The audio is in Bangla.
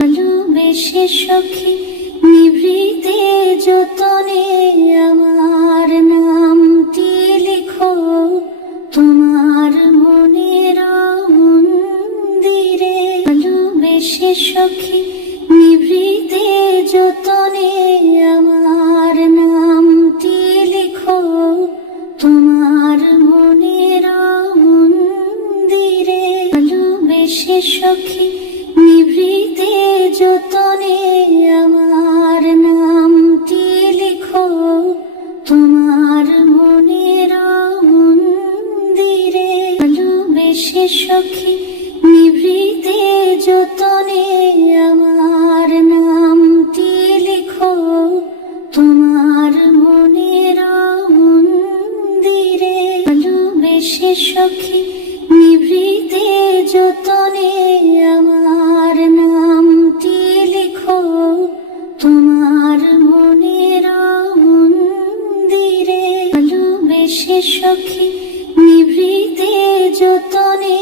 ভালোবেসে সখী নিভৃতে যতনে আমার নামটি লিখো তোমার মনের মন্দিরে। ভালোবেসে সখী নিভৃতে যতনে আমার নামটি লিখো তোমার মনের মন্দিরে। ভালোবেসে সখী নিভৃতে যতনে আমার নামটি লিখো তোমার মনের মন্দিরে। ভালোবেসে সখী নিভৃতে যতনে আমার নামটি লিখো তোমার মনের মন্দিরে। ভালোবেসে সখী নিভৃতে যতনে আমার নামটি লিখো তোমার মনের মন্দিরে। ভালোবেসে সখী নিভৃতে যতনে